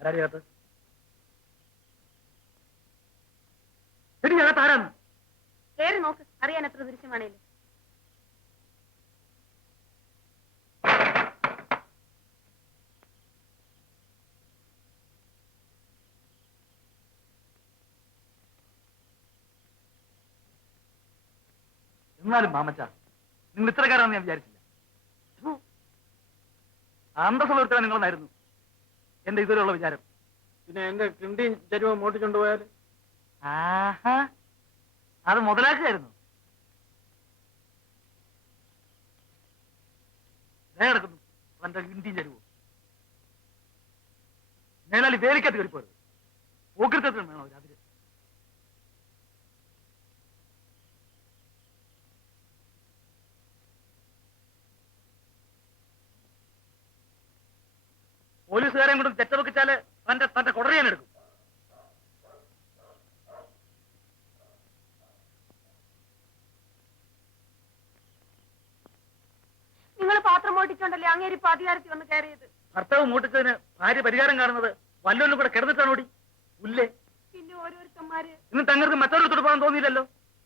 ആരാടിയകത്ത്? ശരിയകത്ത് ആരാന്ന്? കേറി നോക്ക്, അറിയാൻ എത്ര ദൃശ്യമാണേലും. എന്നാലും മാമച്ച, നിങ്ങൾ ഇത്രക്കാരാണെന്ന് ഞാൻ വിചാരിച്ചില്ല. അന്തസ്സുള്ള ഒരുത്തരാ നിങ്ങളെന്നായിരുന്നു എന്റെ ഇതുവരെയുള്ള വിചാരം. പിന്നെ എന്റെ കിണ്ടിയും ചരുവം മോട്ടിക്കൊണ്ടുപോയാൽ? ആഹാ, അത് മുതലാക്കുകയായിരുന്നു. കിടക്കുന്നു അവന്റെ കിണ്ടിയും ചരുവോ. മേലാളി വേലിക്കത്ത് കയറിപ്പോരുത്. ഓകൃത്യത്തിനും വേണോ അതിര്. പോലീസുകാരെയും കൊണ്ട് തെറ്റവെച്ചാല് തന്റെ കൊടറിയാൻ എടുക്കും. നിങ്ങൾ പാത്രം മോട്ടിച്ചോണ്ടല്ലേ അങ്ങേരി ഇപ്പൊ അധികാരത്തിൽ വന്ന് കയറിയത്? ഭർത്താവ് മൂട്ടിച്ചതിന് ഭാര്യ പരിഹാരം കാണുന്നത് വല്ലൊന്നും കൂടെ കിടന്നിട്ടാണോടി ഉല്ലേ? പിന്നെ ഓരോരുത്തന്മാര് ഇന്ന് തങ്ങൾക്ക് മറ്റൊരു പോകാൻ തോന്നിയില്ലല്ലോ.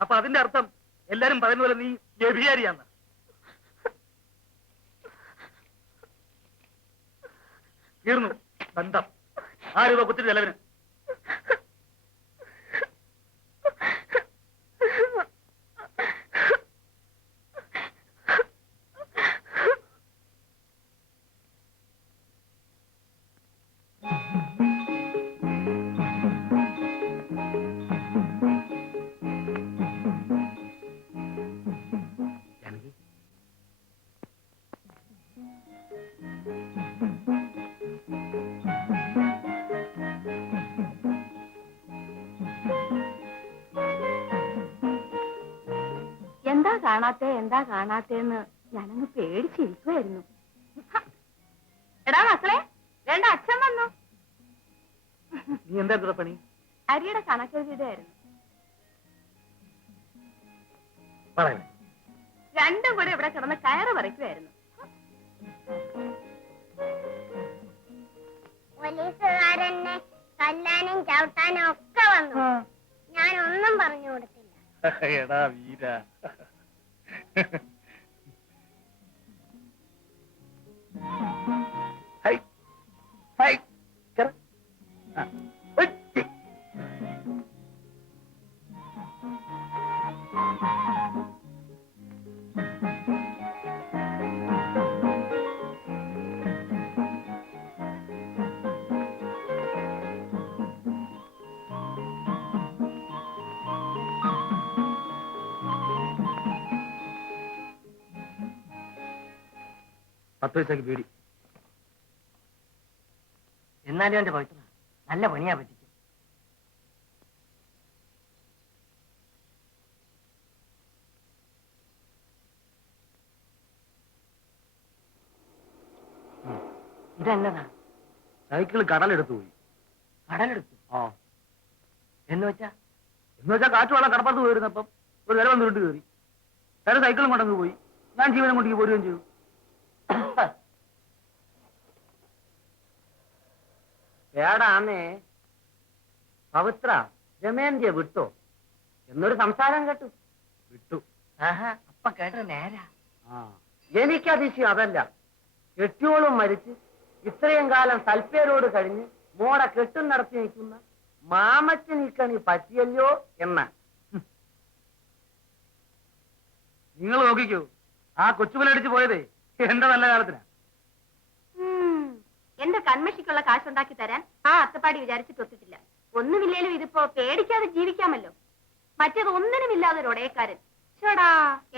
അപ്പൊ അതിന്റെ അർത്ഥം എല്ലാരും പറയുന്ന പോലെ നീ വ്യഭിചാരിയാന്ന്. തീർന്നു ബന്ധം. 6 രൂപ കുത്തിരി ചെലവിന്. എന്താ കാണാത്തേന്ന് ഞാനങ്ങ് പേടിച്ചിരിക്കുമായിരുന്നു. എടാ മക്കളെ, വേണ്ട അച്ഛൻ വന്നു. നീ എന്താ പണി? അരിയുടെ കണക്കെഴുതിയിടായിരുന്നു. രണ്ടും കൂടെ ഇവിടെ കിടന്ന് കയറ് പറിക്കുമായിരുന്നു. പോലീസുകാരനെ തല്ലാനും ചവിട്ടാനും ഒക്കെ വന്നു. ഞാനൊന്നും പറഞ്ഞു കൊടുത്തില്ല. എടാ വീര. ഹൈ ഹൈ കറ. പത്ത് പൈസക്ക് പേടി. എന്നാലും എന്റെ പവിത്ര നല്ല പണിയാ പറ്റിച്ചു. ഇതെന്നതാ? സൈക്കിള് കടലെടുത്തു പോയി. കടലെടുത്തു? ആ. എന്ന് വെച്ചാ കാറ്റ് വെള്ളം കടപ്പുറത്ത് പോയിരുന്നപ്പം ഒരു വില വന്ന് വിട്ട് കയറി. വേറെ സൈക്കിളും കൊണ്ടങ്ങ് പോയി. ഞാൻ ജീവനം കൊണ്ടേക്ക് പോരുകയും ചെയ്തു. ഏടാന്നേ പവിത്ര രമേന്ദ്യ വിട്ടോ എന്നൊരു സംസാരം കേട്ടു. വിട്ടു. ആഹാ, അപ്പ കേട്ട നേരാ. ആ, എനിക്കതിശയം അതല്ല. കെട്ടിയോളും മരിച്ച് ഇത്രയും കാലം സൽപ്പേരോട് കഴിഞ്ഞ് മോടെ കെട്ടും നടത്തി നിൽക്കുന്ന മാമച്ചനിക്കണി പറ്റിയല്ലോ എന്ന. നിങ്ങൾ നോക്കിക്കോ, ആ കൊച്ചുമലടിച്ച് പോയതേ എന്റെ നല്ല കാലത്തിനാ. എന്റെ കൺമഷിക്കുള്ള കാശുണ്ടാക്കി തരാൻ ആ അത്തപ്പാടി വിചാരിച്ചിട്ടൊത്തിട്ടില്ല. ഒന്നുമില്ലേലും ഇതിപ്പോ പേടിക്കാതെ ജീവിക്കാമല്ലോ. മറ്റേത് ഒന്നിനുമില്ലാതെ ഒരു ഒടയക്കാരൻ. ചേടാ,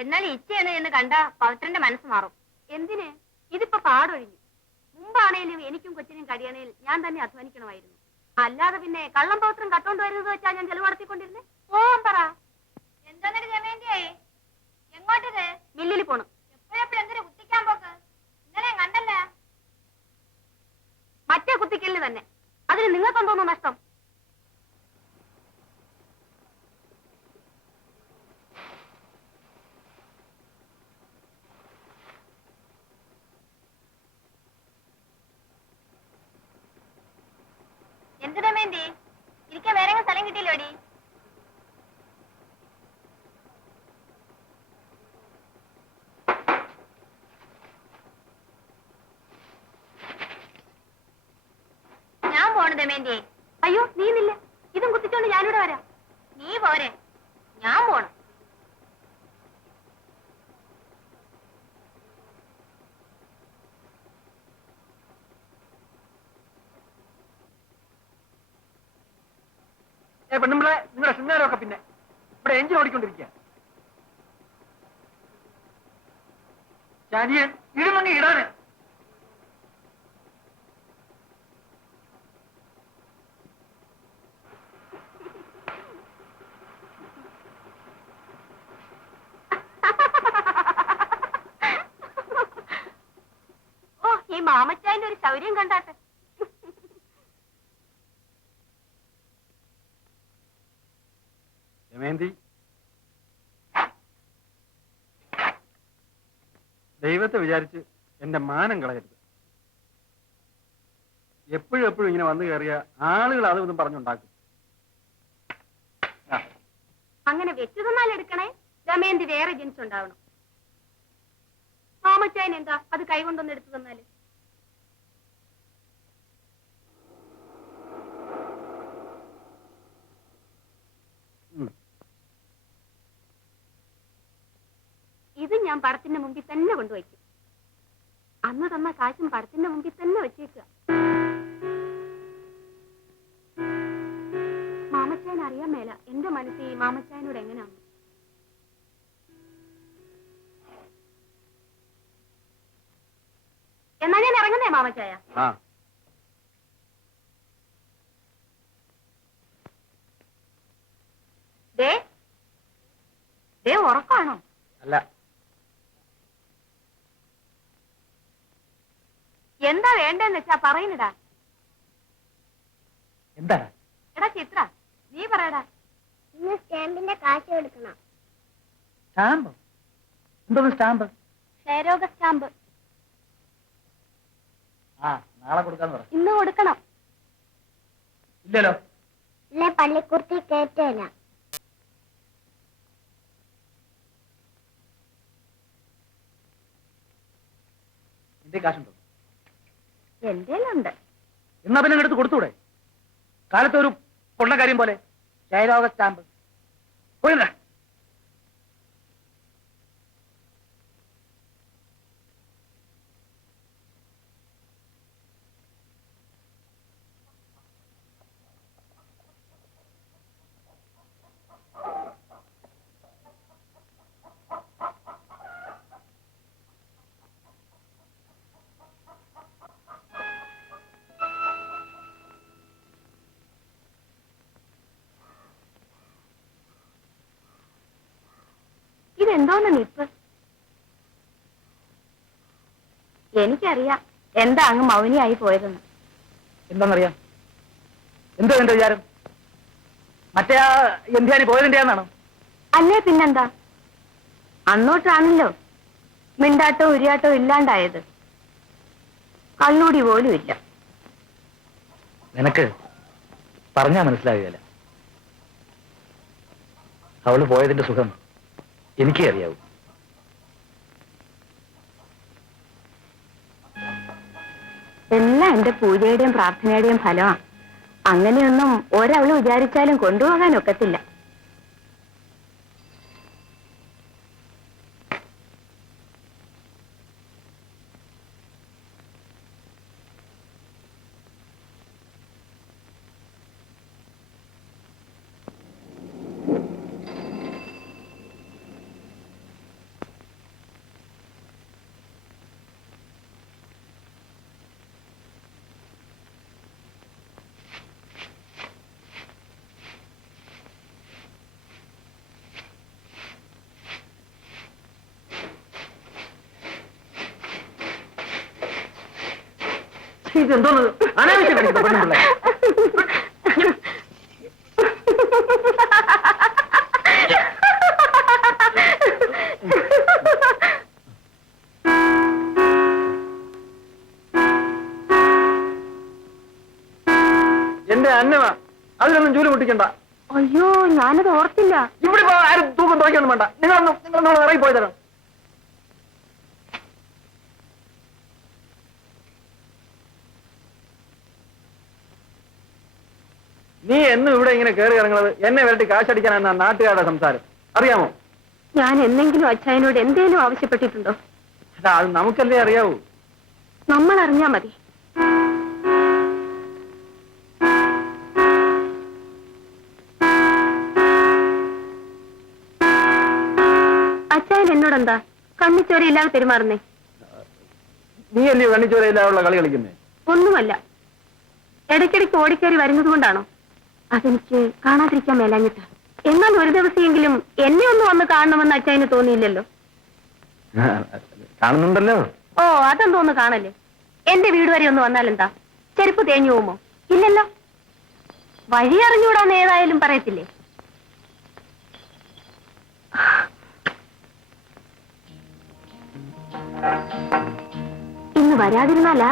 എന്നാൽ ഇച്ചയാണ് എന്ന് കണ്ട പവിത്രന്റെ മനസ്സ് മാറും. എന്തിന്? ഇതിപ്പോ പാടൊഴിഞ്ഞു. മുമ്പാണേലും എനിക്കും കൊച്ചിനും കഴിയണേൽ ഞാൻ തന്നെ അധ്വാനിക്കണമായിരുന്നു. അല്ലാതെ പിന്നെ കള്ളം പൗത്രം കട്ടോണ്ട് വരുന്നത് വെച്ചാ ഞാൻ ചെലവ് നടത്തിക്കൊണ്ടിരുന്നേ. ഓം പറ. എന്താന്നിട്ട് ജമേന്തിയായി എങ്ങോട്ടത്? മില്ലിൽ പോണു. എപ്പോഴെപ്പോഴും എന്തിനു കുത്തിക്കാൻ പോക്ക്? ഇന്നലെ കണ്ടല്ല. മറ്റേ കുത്തിക്കലിന് തന്നെ. അതിന് നിങ്ങൾക്കെന്തോന്നു നഷ്ടം? ദമയന്തി ഇരിക്കാൻ വേറെ സ്ഥലം കിട്ടിയില്ലോടി. ഞാൻ പോണു ദമയന്തി. അയ്യോ നീ നില്ല, ഇതും കുത്തിച്ചോണ്ട് ഞാനിവിടെ വരാം. നീ പോരെ, ഞാൻ പോണം. പെണ്ണുമ്പളെ നിങ്ങളുടെ ശൃംഗാരമൊക്കെ പിന്നെ ഇവിടെ എഞ്ചിൻ ഓടിക്കൊണ്ടിരിക്കുക. ചാനിയൻ ഇടുമങ്ങി ഇടാന്. ഓ, ഈ മാമച്ചായന്റെ ഒരു ശൗര്യം കണ്ടാട്ടെ. ദമയന്തി, ദൈവത്തെ വിചാരിച്ച് എന്റെ മാനം കളയരുത്. എപ്പോഴും ഇങ്ങനെ വന്നു കയറിയ ആളുകൾ അതും ഇതും പറഞ്ഞുണ്ടാക്കും. അങ്ങനെ വെച്ചു തന്നാൽ എടുക്കണേ. ദമയന്തി വേറെ ജീൻസ് ഉണ്ടാവണം. മാമച്ചായൻ എന്താ അത് കൈകൊണ്ടൊന്ന് എടുത്തു തന്നാല്? ഇത് ഞാൻ പടത്തിന്റെ മുമ്പിൽ തന്നെ കൊണ്ടുവയ്ക്കും. അന്ന് തന്ന കാശും പടത്തിന്റെ മുമ്പിൽ തന്നെ വെച്ചേക്കുക. മാമച്ചായൻ അറിയാൻ മേല എന്റെ മനസ്സിൽ മാമച്ചായനോട് എങ്ങനെയാണ്. എന്നാ ഞാൻ ഇറങ്ങുന്നേ മാമച്ചായ. ദേ ദേ ഉറക്കാണോ? അല്ല, എന്താ വേണ്ടെന്ന് വെച്ചാ പറയുന്നടാ. എന്താ? എടാ ചിത്ര, നീ പറയടാ. ഇന്ന് സ്റ്റാമ്പിന്റെ കാശ് എടുക്കണം. സ്റ്റാമ്പ്? എന്തോന്ന് സ്റ്റാമ്പ്? ക്ഷയരോഗ സ്റ്റാമ്പ്. ആ, നാളെ കൊടുക്കാന്ന് പറ. ഇന്ന് കൊടുക്കണം. ഇല്ലല്ലോ. ഇല്ലേ പള്ളിക്കുർത്തി കേറ്റില്ല. എന്റെ കാശുണ്ടോ? എന്തേലുണ്ട്. എന്നാ പിന്നെ എടുത്ത് കൊടുത്തൂടെ? കാലത്ത് ഒരു പൊണ്ണക്കാര്യം പോലെ ക്ഷയരോഗ സ്റ്റാമ്പ്. പോയില്ല. ഇതെന്തോന്ന് നിപ്പ്? എനിക്കറിയാം എന്താ അങ്ങ് മൗനിയായി പോയതെന്ന്. എന്താണെന്നറിയാം? എന്തോ എന്റെ വിചാരം? മറ്റേ ആ എന്തിയാനി പോയതിന്റെയാണോ? അല്ലേ പിന്നെന്താ? അന്നോട്ടാണല്ലോ മിണ്ടാട്ടോ ഉരിയാട്ടോ ഇല്ലാണ്ടായത്. കള്ളൂടി പോലും ഇല്ല. നിനക്ക് പറഞ്ഞാ മനസ്സിലാകുകയല്ല. അവള് പോയതിന്റെ സുഖം എനിക്കേ അറിയാവൂ. എല്ലാം എന്റെ പൂജയുടെയും പ്രാർത്ഥനയുടെയും ഫലമാണ്. അങ്ങനെയൊന്നും ഒരവള് വിചാരിച്ചാലും കൊണ്ടുപോകാൻ ഒക്കത്തില്ല. ഇതെന്തോന്ന് അനാവശ്യം കാണിക്കുന്ന പെണ്ണുപിള്ളേ? എന്റെ അതല്ലേ അന്നമാ, അതിലൊന്നും ജോലി പൊട്ടിക്കണ്ട. അയ്യോ ഞാനത് ഓർത്തില്ല. ഇവിടെ ഇപ്പൊ ആരും തൂക്കം തുറക്കൊന്നും വേണ്ട. നിങ്ങളൊന്നും ഇറങ്ങി പോയി തരാം. നീ എന്നും ഇവിടെ ഇങ്ങനെ കയറി ഇറങ്ങുന്നത് എന്നെ വരട്ടി കാശടിക്കാനാണ് നാട്ടുകാരുടെ സംസാരം, അറിയാമോ? ഞാൻ എന്തെങ്കിലും അച്ഛനോട് എന്തേലും ആവശ്യപ്പെട്ടിട്ടുണ്ടോ? അതാ അത് നമുക്കല്ലേ അറിയാവൂ. നമ്മൾ അറിഞ്ഞാ മതി. അച്ഛൻ എന്നോടെന്താ കണ്ണിച്ചോരയില്ലാതെ പെരുമാറുന്നേ? നീ അല്ലയോ കണ്ണിച്ചോരയില്ലാതുള്ള കളി കളിക്കുന്നേ? ഒന്നുമല്ല, ഇടയ്ക്കിടയ്ക്ക് ഓടിക്കയറി വരുന്നത് കൊണ്ടാണോ? അതെനിക്ക് കാണാതിരിക്കാൻ മേലാഞ്ഞിട്ട്. എന്നാൽ ഒരു ദിവസമെങ്കിലും എന്നെ ഒന്ന് വന്ന് കാണണമെന്ന് അച്ഛന് തോന്നിയില്ലല്ലോ? കാണുന്നുണ്ടല്ലോ. ഓ അതെന്തോന്ന് കാണല്ലേ? എന്റെ വീട് വരെ ഒന്ന് വന്നാലെന്താ, ചെരുപ്പ് തേഞ്ഞു പോകുമോ? ഇല്ലല്ലോ. വഴി അറിഞ്ഞൂടാന്ന് ഏതായാലും പറയത്തില്ലേ? ഇന്ന് വരാതിരുന്നാലാ.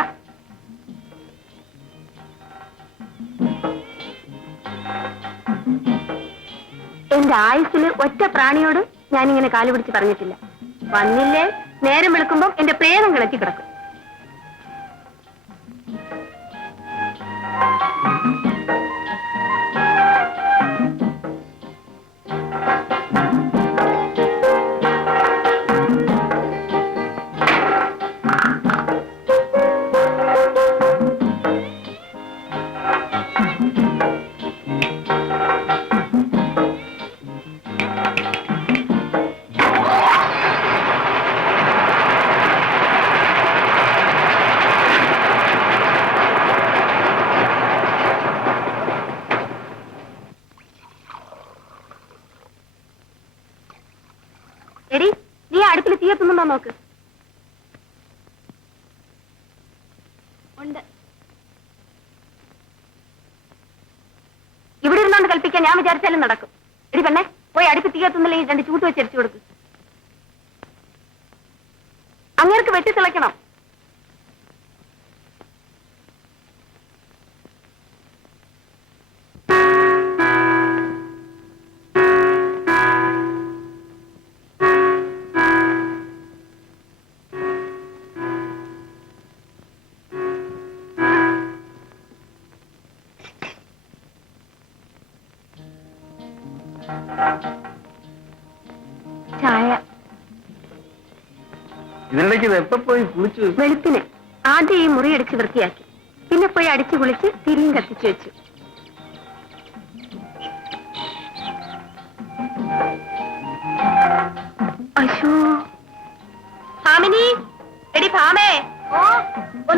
എന്റെ ആയുസ്സില് ഒറ്റ പ്രാണിയോട് ഞാനിങ്ങനെ കാല് പിടിച്ച് പറഞ്ഞിട്ടില്ല. വന്നില്ലേ നേരം വെളുക്കുമ്പം എന്റെ പ്രേതം കിടത്തി കിടക്കും. എടി, നീ അടുപ്പിൽ തീയത്തുന്നുണ്ടോ നോക്ക്. ഉണ്ട്. ഇവിടെ ഇരുന്നോണ്ട് കൽപ്പിക്കാൻ ഞാൻ വിചാരിച്ചാലും നടക്കും. എടി പെണ്ണെ, പോയി അടുപ്പ് തീയത്തുന്നില്ലെങ്കിൽ 2 ചൂട്ട് വെച്ച് അരിച്ചു കൊടുക്കും. അങ്ങേർക്ക് വെട്ടി തിളയ്ക്കണം. ചായ. ഇതിനിടയ്ക്ക് ഇത് എപ്പോ പോയി കുളിച്ചു? വെളുപ്പിന് ആദ്യം ഈ മുറി അടിച്ച് വൃത്തിയാക്കി, പിന്നെ പോയി അടിച്ചു കുളിച്ച് തിരിയും കത്തിച്ചു വെച്ചു. അയ്യോ ഭാമിനി, എടി ഭാമേ, ഓ